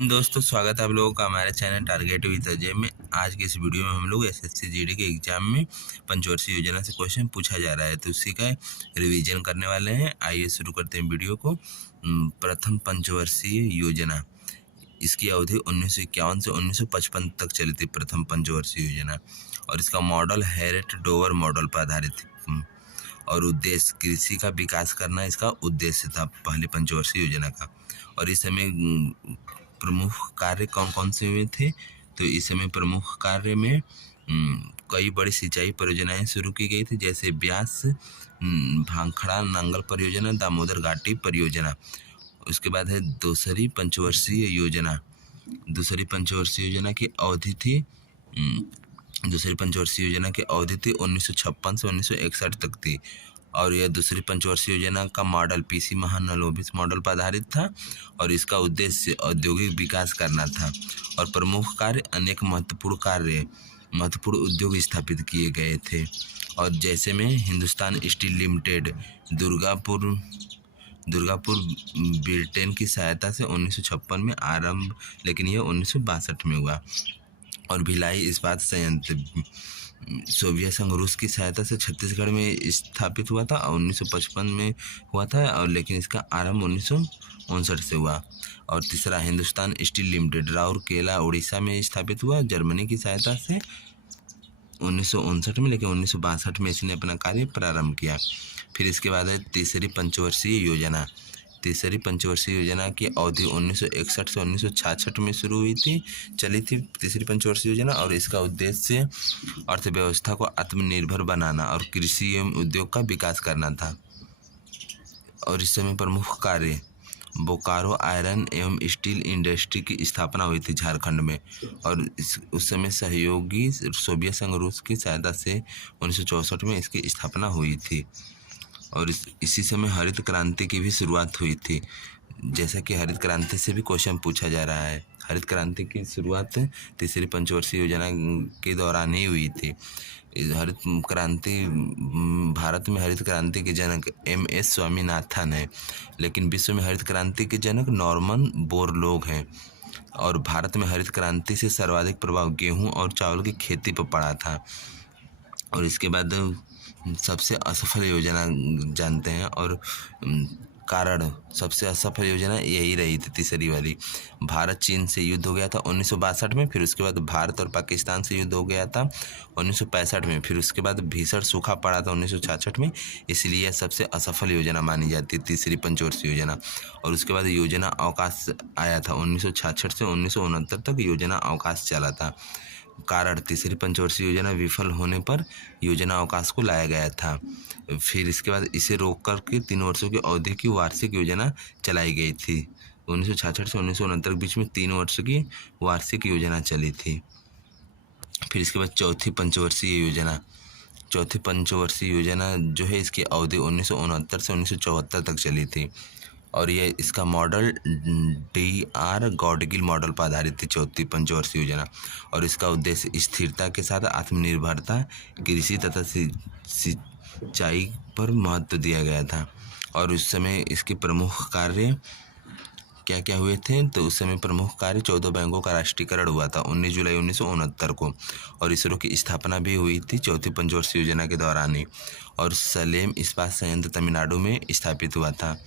दोस्तों स्वागत है आप लोगों का हमारे चैनल टारगेट विद अजय में। आज के इस वीडियो में हम लोग एसएससी जीडी के एग्जाम में पंचवर्षीय योजना से क्वेश्चन पूछा जा रहा है, तो उसी का रिवीजन करने वाले हैं। आइए शुरू करते हैं वीडियो को। प्रथम पंचवर्षीय योजना, इसकी अवधि 1951 से 1955 तक चली थी। प्रथम पंचवर्षीय योजना और इसका मॉडल हैरेट डोवर मॉडल पर आधारित थी और उद्देश्य कृषि का विकास करना इसका उद्देश्य था पहले पंचवर्षीय योजना का। और इस समय प्रमुख कार्य कौन कौन से हुए थे, तो इस समय प्रमुख कार्य में कई बड़ी सिंचाई परियोजनाएं शुरू की गई थी, जैसे ब्यास भांखड़ा नांगल परियोजना, दामोदर घाटी परियोजना। उसके बाद है दूसरी पंचवर्षीय योजना। दूसरी पंचवर्षीय योजना की अवधि थी 1956 से 1961 तक थी और यह दूसरी पंचवर्षीय योजना का मॉडल पीसी महालनोबिस मॉडल पर आधारित था और इसका उद्देश्य औद्योगिक विकास करना था और प्रमुख कार्य अनेक महत्वपूर्ण उद्योग स्थापित किए गए थे। और जैसे में Hindustan steel limited Durgapur Britain की सहायता से 1956 में आरंभ, लेकिन यह 1962 में हुआ। और भिलाई इस्पात संयंत्र सोवियत संघ रूस की सहायता से छत्तीसगढ़ में स्थापित हुआ था और 1955 में हुआ था, और लेकिन इसका आरंभ 1959 से हुआ। और तीसरा हिंदुस्तान स्टील लिमिटेड राउरकेला उड़ीसा में स्थापित हुआ जर्मनी की सहायता से 1959 में, लेकिन 1962 में इसने अपना कार्य प्रारंभ किया। फिर इसके बाद है तीसरी पंचवर्षीय योजना। तीसरी पंचवर्षीय योजना की अवधि 1961 से 1966 में शुरू हुई थी, चली थी तीसरी पंचवर्षीय योजना और इसका उद्देश्य अर्थव्यवस्था को आत्मनिर्भर बनाना और कृषि एवं उद्योग का विकास करना था। और इस समय प्रमुख कार्य बोकारो आयरन एवं स्टील इंडस्ट्री की स्थापना हुई थी झारखंड में और उस समय सहयोगी सोवियत संघ रूस की सहायता से 1964 में इसकी स्थापना हुई थी। और इसी समय हरित क्रांति की भी शुरुआत हुई थी, जैसा कि हरित क्रांति से भी क्वेश्चन पूछा जा रहा है। हरित क्रांति की शुरुआत तीसरी पंचवर्षीय योजना के दौरान ही हुई थी। हरित क्रांति भारत में हरित क्रांति के जनक MS स्वामीनाथन है, लेकिन विश्व में हरित क्रांति के जनक नॉर्मन बोरलॉग हैं। और भारत में हरित क्रांति से सर्वाधिक प्रभाव गेहूं और चावल की खेती पर पड़ा था। और इसके बाद सबसे असफल योजना जानते हैं और कारण सबसे असफल योजना यही रही थी तीसरी वाली। भारत चीन से युद्ध हो गया था 1962 में, फिर उसके बाद भारत और पाकिस्तान से युद्ध हो गया था 1965 में, फिर उसके बाद भीषण सूखा पड़ा था 1966 में, इसलिए यह सबसे असफल योजना मानी जाती है तीसरी पंचवर्षीय योजना। और उसके बाद योजना अवकाश आया था 1966 से 1969 तक योजना अवकाश चला था। कारण तीसरी पंचवर्षीय योजना विफल होने पर योजना अवकाश को लाया गया था। फिर इसके बाद इसे रोक करके 3 वर्षों की अवधि की वार्षिक योजना चलाई गई थी। 1966 से 1969 के बीच में 3 वर्षों की वार्षिक योजना चली थी। फिर इसके बाद चौथी पंचवर्षीय योजना जो है इसकी अवधि 1969 से 1974 तक चली थी और यह इसका मॉडल DR गॉडगिल मॉडल पर आधारित थी चौथी पंचवर्षीय योजना। और इसका उद्देश्य स्थिरता के साथ आत्मनिर्भरता, कृषि तथा सिंचाई पर महत्व दिया गया था। और उस समय इसके प्रमुख कार्य क्या क्या हुए थे, तो उस समय प्रमुख कार्य 14 बैंकों का राष्ट्रीयकरण हुआ था 19 जुलाई 1969 को और इसरो की स्थापना भी हुई थी चौथी पंचवर्षीय योजना के दौरान ही। और सलेम इस्पात संयंत्र तमिलनाडु में स्थापित हुआ था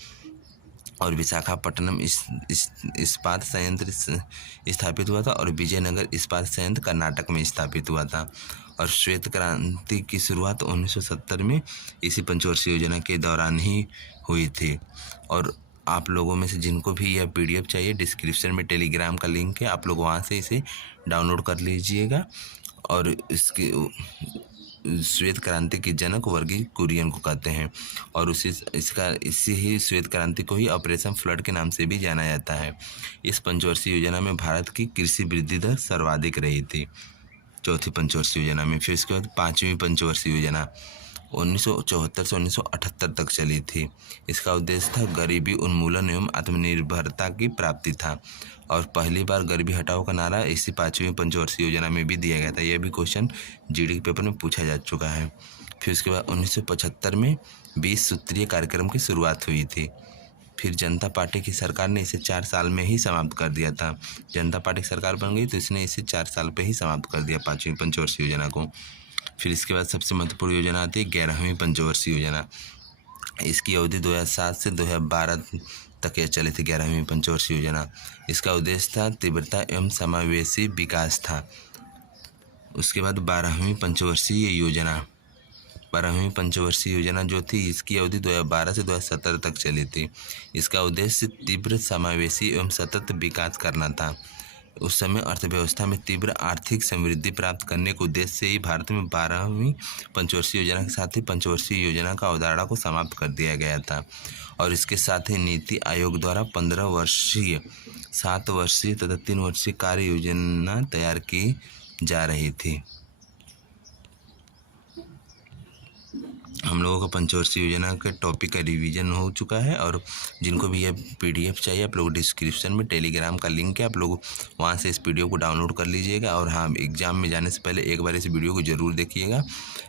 और विशाखापट्टनम इस्पात संयंत्र स्थापित हुआ था और विजयनगर इस्पात संयंत्र कर्नाटक में स्थापित हुआ था। और श्वेत क्रांति की शुरुआत 1970 में इसी पंचवर्षीय योजना के दौरान ही हुई थी। और आप लोगों में से जिनको भी यह PDF चाहिए, डिस्क्रिप्शन में टेलीग्राम का लिंक है, आप लोग वहाँ से इसे डाउनलोड कर लीजिएगा। और इसके श्वेत क्रांति के जनक वर्गीज कुरियन को कहते हैं और इसी ही श्वेत क्रांति को ही ऑपरेशन फ्लड के नाम से भी जाना जाता है। इस पंचवर्षीय योजना में भारत की कृषि वृद्धि दर सर्वाधिक रही थी चौथी पंचवर्षीय योजना में। फिर इसके बाद पाँचवीं पंचवर्षीय योजना 1974 से 1978 तक चली थी। इसका उद्देश्य था गरीबी उन्मूलन एवं आत्मनिर्भरता की प्राप्ति था और पहली बार गरीबी हटाओ का नारा इसी पाँचवीं पंचवर्षीय योजना में भी दिया गया था। यह भी क्वेश्चन GD के पेपर में पूछा जा चुका है। फिर उसके बाद 1975 में 20 सूत्रीय कार्यक्रम की शुरुआत हुई थी। फिर जनता पार्टी की सरकार ने इसे 4 साल में ही समाप्त कर दिया था। जनता पार्टी की सरकार बन गई तो इसने इसे 4 साल पे ही समाप्त कर दिया 5वीं पंचवर्षीय योजना को। फिर इसके बाद सबसे महत्वपूर्ण योजना आती है 11वीं पंचवर्षीय योजना। इसकी अवधि 2007 से 2012 तक यह चली थी 11वीं पंचवर्षीय योजना। इसका उद्देश्य था तीव्रता एवं समावेशी विकास था। उसके बाद 12वीं पंचवर्षीय योजना। 12वीं पंचवर्षीय योजना जो थी इसकी अवधि 2012 से 2017 तक चली थी। इसका उद्देश्य तीव्र समावेशी एवं सतत विकास करना था। उस समय अर्थव्यवस्था में तीव्र आर्थिक समृद्धि प्राप्त करने के उद्देश्य से ही भारत में 12वीं पंचवर्षीय योजना के साथ ही पंचवर्षीय योजना का अवधारणा को समाप्त कर दिया गया था। और इसके साथ ही नीति आयोग द्वारा 15 वर्षीय, 7 वर्षीय तथा 3 वर्षीय कार्य योजना तैयार की जा रही थी। हम लोगों का पंचवर्षीय योजना के टॉपिक का रिवीजन हो चुका है। और जिनको भी यह PDF चाहिए आप लोग डिस्क्रिप्शन में टेलीग्राम का लिंक है, आप लोग वहाँ से इस वीडियो को डाउनलोड कर लीजिएगा। और हाँ, एग्ज़ाम में जाने से पहले एक बार इस वीडियो को ज़रूर देखिएगा।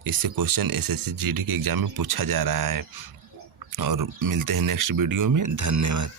इससे क्वेश्चन SSC GD के एग्ज़ाम में पूछा जा रहा है। और मिलते हैं नेक्स्ट वीडियो में। धन्यवाद।